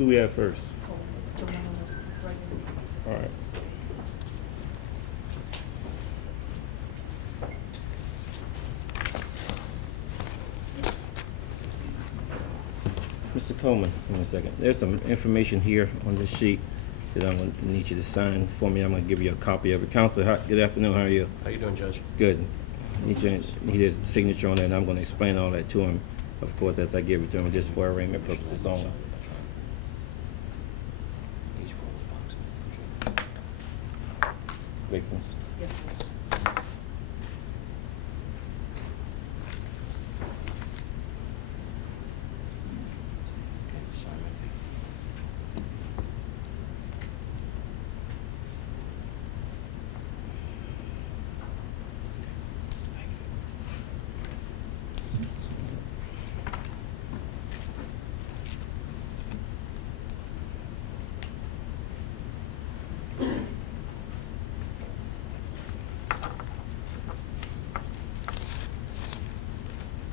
Who we have first? All right. Mr. Coleman, give me a second. There's some information here on this sheet that I'm going to need you to sign for me. I'm going to give you a copy of it. Counselor, good afternoon. How are you? How you doing, Judge? Good. Need his signature on that, and I'm going to explain all that to him, of course, as I give it to him, just for arraignment purposes only. Victims. Yes, sir.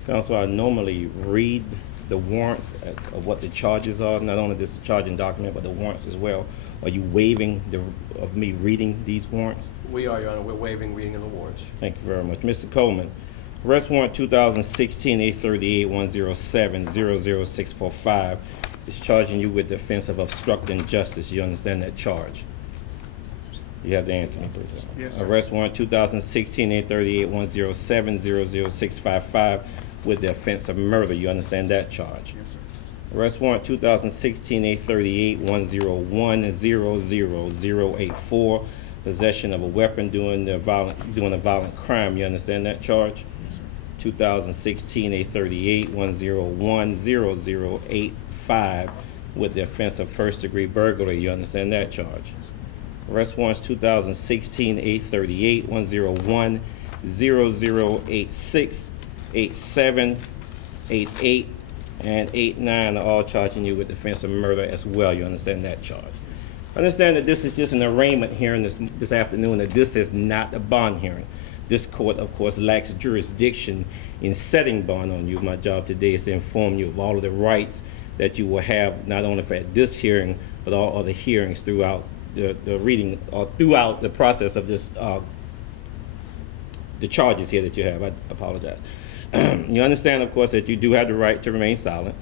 Counsel, I normally read the warrants of what the charges are, not only this charging document, but the warrants as well. Are you waiving of me reading these warrants? We are, Your Honor. We're waiving reading of the warrants. Thank you very much. Mr. Coleman, arrest warrant 2016-838-107-00645 is charging you with the offense of obstructing justice. You understand that charge? You have to answer me, please. Yes, sir. Arrest warrant 2016-838-107-00655 with the offense of murder. You understand that charge? Yes, sir. Arrest warrant 2016-838-101-00084, possession of a weapon doing a violent crime. You understand that charge? Yes, sir. 2016-838-101-0085 with the offense of first-degree burglary. You understand that charge? Yes, sir. Arrest warrants 2016-838-101-0086, 87, 88, and 89 are all charging you with the offense of murder as well. You understand that charge? Understand that this is just an arraignment hearing this afternoon, that this is not a bond hearing. This court, of course, lacks jurisdiction in setting bond on you. My job today is to inform you of all of the rights that you will have, not only for this hearing, but all other hearings throughout the reading, or throughout the process of this, the charges here that you have. I apologize. You understand, of course, that you do have the right to remain silent.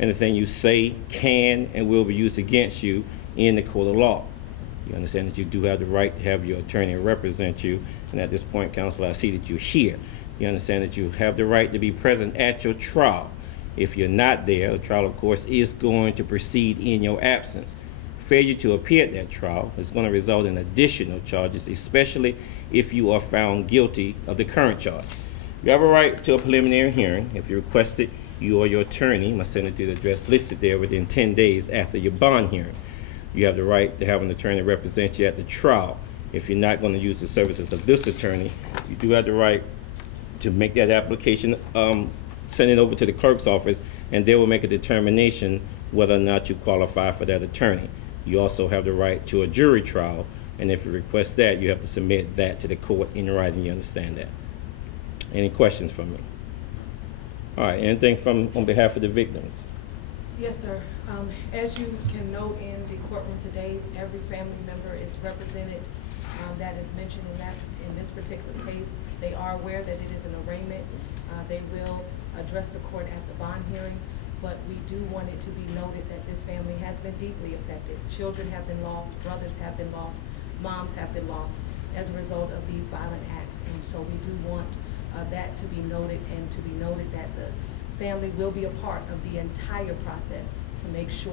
Anything you say can and will be used against you in the court of law. You understand that you do have the right to have your attorney represent you. And at this point, counsel, I see that you're here. You understand that you have the right to be present at your trial. If you're not there, the trial, of course, is going to proceed in your absence. Failure to appear at that trial is going to result in additional charges, especially if you are found guilty of the current charge. You have a right to a preliminary hearing. If you request it, you or your attorney must send it to the address listed there within 10 days after your bond hearing. You have the right to have an attorney represent you at the trial. If you're not going to use the services of this attorney, you do have the right to make that application, send it over to the clerk's office, and they will make a determination whether or not you qualify for that attorney. You also have the right to a jury trial, and if you request that, you have to submit that to the court in writing. You understand that? Any questions from me? All right, anything on behalf of the victims? Yes, sir. As you can note in the courtroom today, every family member is represented that is mentioned in this particular case. They are aware that it is an arraignment. They will address the court at the bond hearing, but we do want it to be noted that this family has been deeply affected. Children have been lost, brothers have been lost, moms have been lost as a result of these violent acts. And so we do want that to be noted, and to be noted that the family will be a part of the entire process to make sure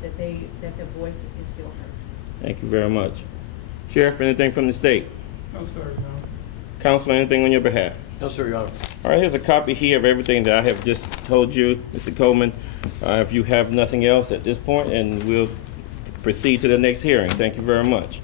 that their voice is still heard. Thank you very much. Sheriff, anything from the state? No, sir, no. Counselor, anything on your behalf? No, sir, Your Honor. All right, here's a copy here of everything that I have just told you, Mr. Coleman. If you have nothing else at this point, and we'll proceed to the next hearing. Thank you very much.